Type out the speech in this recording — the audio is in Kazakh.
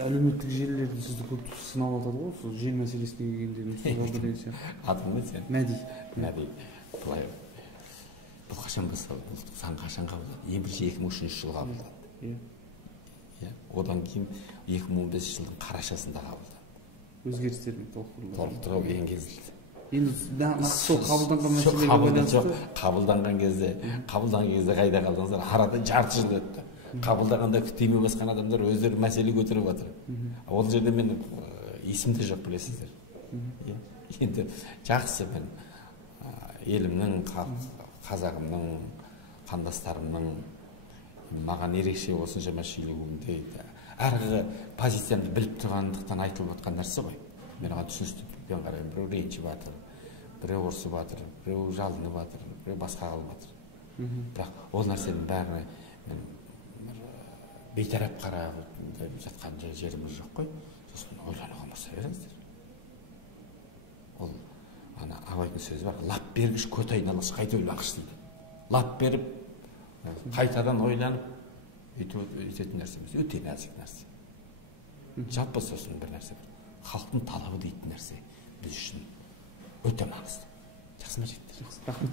әлеуметтік желілерде сізді көп сынап жатады ғой, сол жер мәселесіне келгенде мысалы деген сияқты. Атың не сен? Мәди. Былай. Бұл қашан басталды? Заң қашан қабылданды? Ең бірінші 2003 жылы қабылданды. Одан кейін 2015 жылдың қарашасында қабылданды. Өзгерістер мен толықтырулар енгізілді. Енді сол қабылданған мәселеге байланысты қабылданған кезде қайда қалдыңыздар? Арада жарты жыл өтті. Қабылдағанда түйме басқан адамдар өздері мәселе көтеріп жатыр. Ол жерде мен есімде жоқ, білесіздер. Енді жақсы, мен елімнің, қазағымның, қандастарымның маған ерекше осыншама шүйлігуінде әргі позициямды біліп тұрғандықтан айтылып отқан нәрсе ғой. Мен оған түсіністікпен қараймын. Біреу ренжіп жатыр, біреу ұрсып жатыр, біреу жалынып жатыр, біреу басқа қалып жатыр. Бірақ ол нәрсенің бәріне бейтарап қарап жатқан жеріміз жоқ қой. Сосын ойлануға баса беріңіздер. Ол Абайдың сөзі бар, лап бергіш көт айналасы қайта ойлағыш дейді. Лап беріп, қайтадан ойланып, өйтетін нәрсе емес, өте нәзік нәрсе. Жалпы сосын бір нәрсе бар. Халықтың талабы дейтін нәрсе біз үшін өте маңызды. Жақсы ма жігіттер? Жақсы, рахмет.